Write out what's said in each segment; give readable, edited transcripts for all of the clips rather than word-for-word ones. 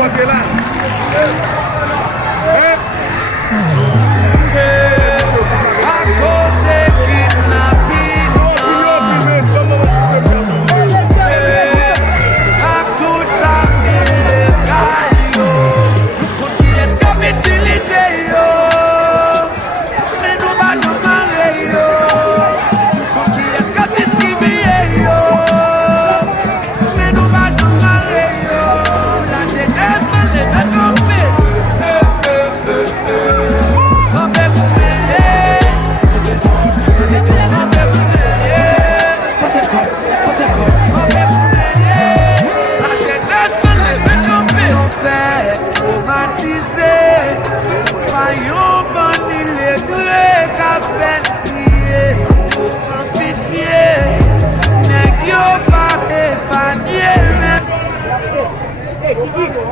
bote la.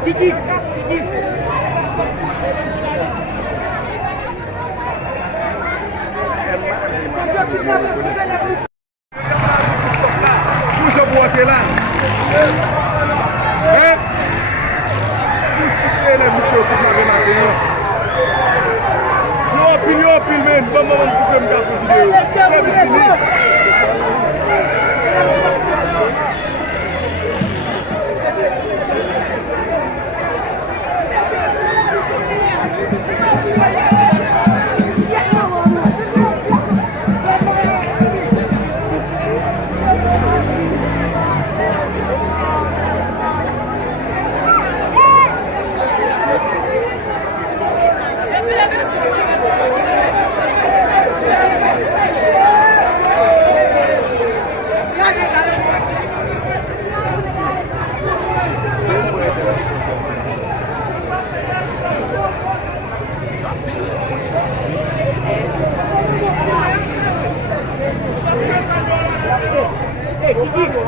Kiki. Toujours bote la. Pou si se le misyo pou la remate yo. Yo pil men, bon maman pou kem ka fo video. Service fini.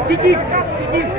Kiki. Kiki.